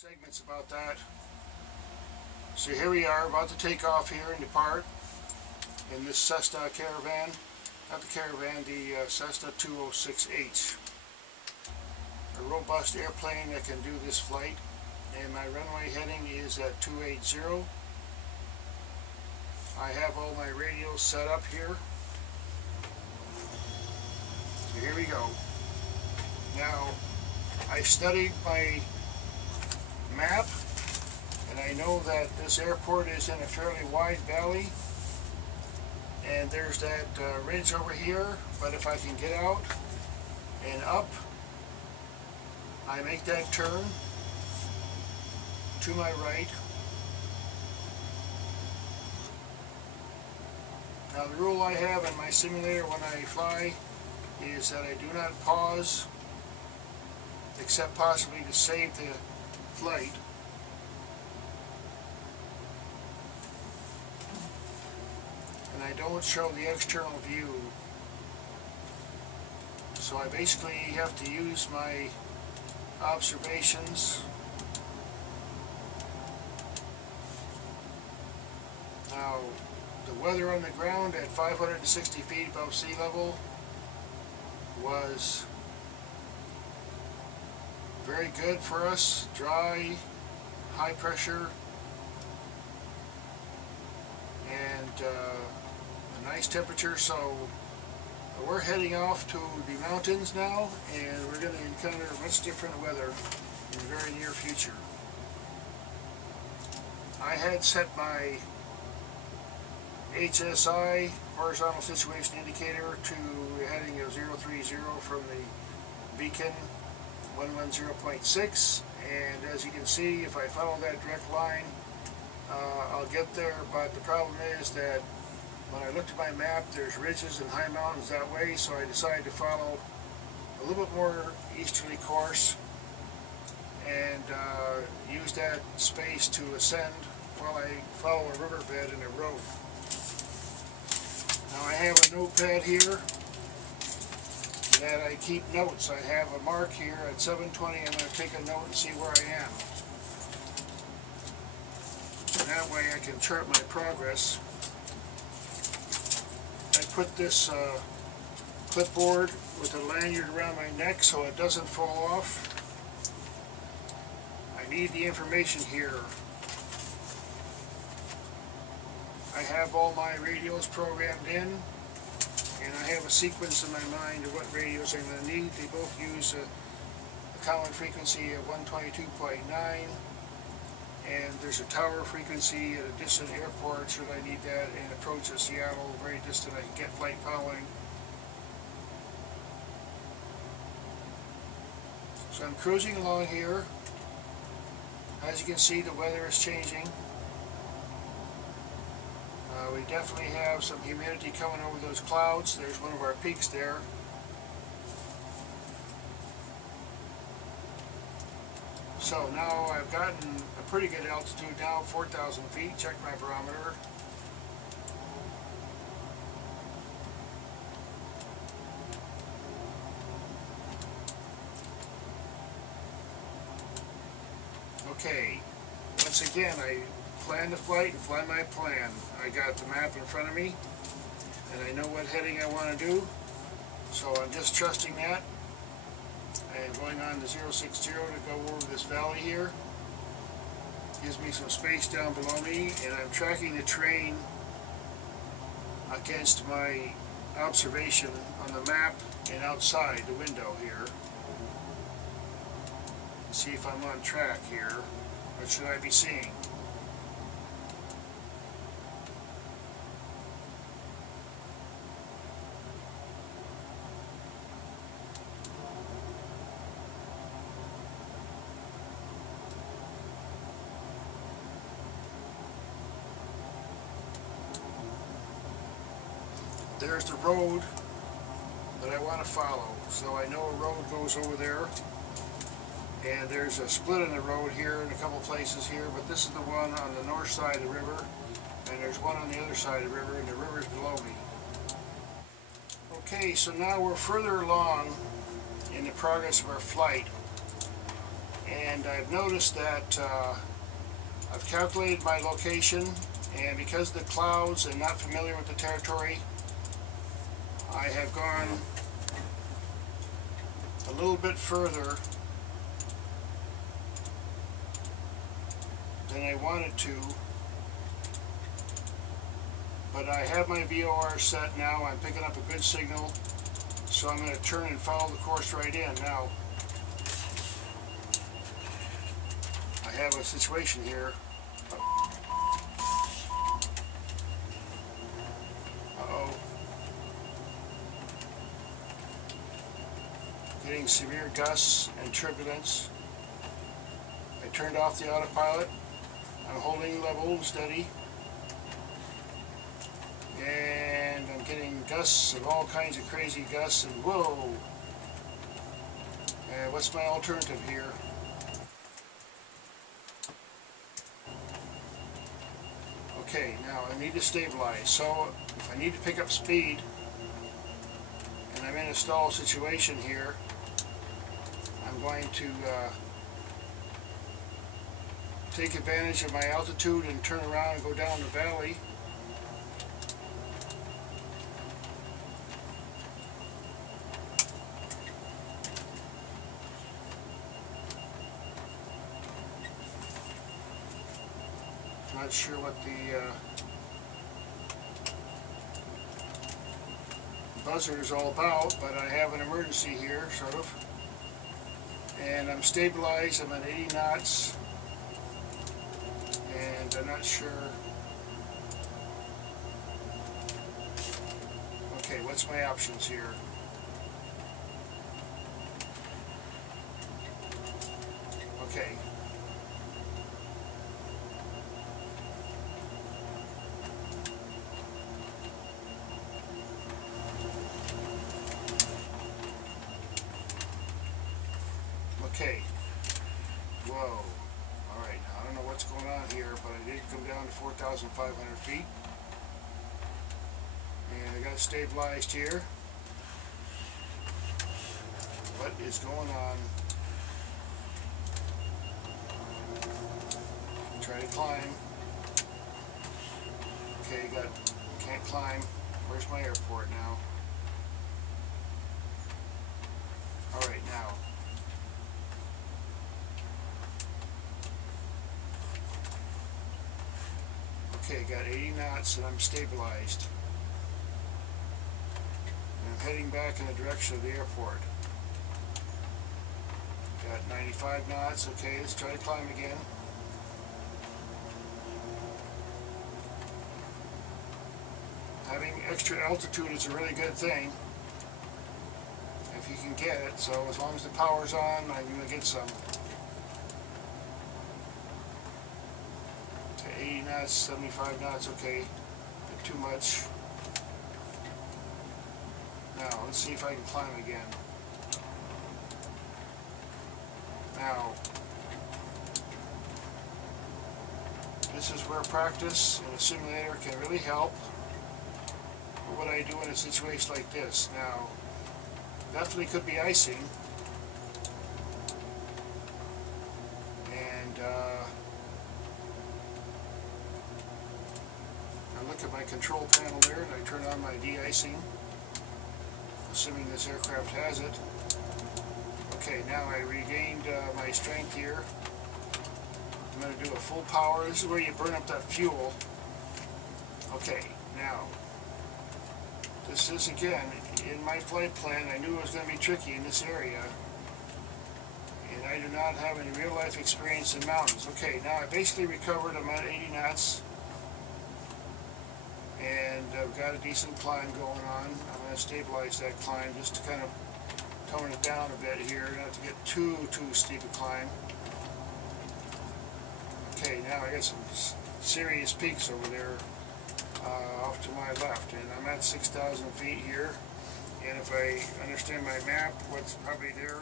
segments about that. So here we are about to take off here and depart in this Cessna Caravan, not the Caravan, the Cessna 206H. A robust airplane that can do this flight, and my runway heading is at 280. I have all my radios set up here. So here we go. Now, I studied my map, and I know that this airport is in a fairly wide valley, and there's that ridge over here, but if I can get out and up, I make that turn to my right. Now the rule I have in my simulator when I fly is that I do not pause except possibly to save the flight. And I don't show the external view. So I basically have to use my observations. Now, the weather on the ground at 560 feet above sea level was very good for us. Dry, high pressure, and a nice temperature. So we're heading off to the mountains now, and we're going to encounter much different weather in the very near future. I had set my HSI, horizontal situation indicator, to heading of 030 from the beacon 110.6, and as you can see, if I follow that direct line, I'll get there. But the problem is that when I looked at my map, there's ridges and high mountains that way, so I decided to follow a little bit more easterly course and use that space to ascend while I follow a riverbed and a road. Now I have a notepad here that I keep notes. I have a mark here at 7:20. I'm going to take a note and see where I am. And that way I can chart my progress. I put this clipboard with a lanyard around my neck so it doesn't fall off. I need the information here. I have all my radios programmed in, and I have a sequence in my mind of what radios I'm going to need. They both use a common frequency of 122.9, and there's a tower frequency at a distant airport should I need that, and approach of Seattle, very distant, I can get flight following. So I'm cruising along here. As you can see, the weather is changing. We definitely have some humidity coming over those clouds. There's one of our peaks there. So now I've gotten a pretty good altitude now, 4,000 feet. Check my barometer. Okay, once again, I plan the flight and fly my plan. I got the map in front of me, and I know what heading I want to do, so I'm just trusting that. I am going on to 060 to go over this valley here. Gives me some space down below me, and I'm tracking the terrain against my observation on the map and outside the window here. See if I'm on track here. What should I be seeing? There's the road that I want to follow. So I know a road goes over there, and there's a split in the road here in a couple places here, but this is the one on the north side of the river, and there's one on the other side of the river, and the river's below me. Okay, so now we're further along in the progress of our flight, and I've noticed that I've calculated my location, and because of the clouds and not familiar with the territory, I have gone a little bit further than I wanted to, but I have my VFR set now. I'm picking up a good signal, so I'm going to turn and follow the course right in. Now, I have a situation here. Uh-oh. Getting severe gusts and turbulence. I turned off the autopilot. I'm holding level and steady. And I'm getting gusts of all kinds of crazy gusts, and whoa! What's my alternative here? Okay, now I need to stabilize. So if I need to pick up speed, and I'm in a stall situation here, I'm going to take advantage of my altitude and turn around and go down the valley. Not sure what the buzzer is all about, but I have an emergency here, sort of. And I'm stabilized. I'm at 80 knots. And I'm not sure. Okay, what's my options here? Okay. Okay. Whoa. Alright, now I don't know what's going on here, but I did come down to 4,500 feet. And I got stabilized here. What is going on? Try to climb. Okay, can't climb. Where's my airport now? Alright, now. Okay, got 80 knots and I'm stabilized. And I'm heading back in the direction of the airport. Got 95 knots. Okay, let's try to climb again. Having extra altitude is a really good thing if you can get it. So as long as the power's on, I'm going to get some. 80 knots, 75 knots, okay, but too much. Now, let's see if I can climb again. Now, this is where practice in a simulator can really help. But what I do in a situation like this. Now, definitely could be icing. And, I look at my control panel there and I turn on my de-icing, assuming this aircraft has it. Okay, now I regained my strength here. I'm going to do a full power. This is where you burn up that fuel. Okay, now, this is again, in my flight plan, I knew it was going to be tricky in this area. And I do not have any real life experience in mountains. Okay, now I basically recovered. I'm at 80 knots. And I've got a decent climb going on. I'm going to stabilize that climb just to kind of tone it down a bit here, not to get too steep a climb. Okay, now I got some serious peaks over there off to my left, and I'm at 6,000 feet here. And if I understand my map, what's probably there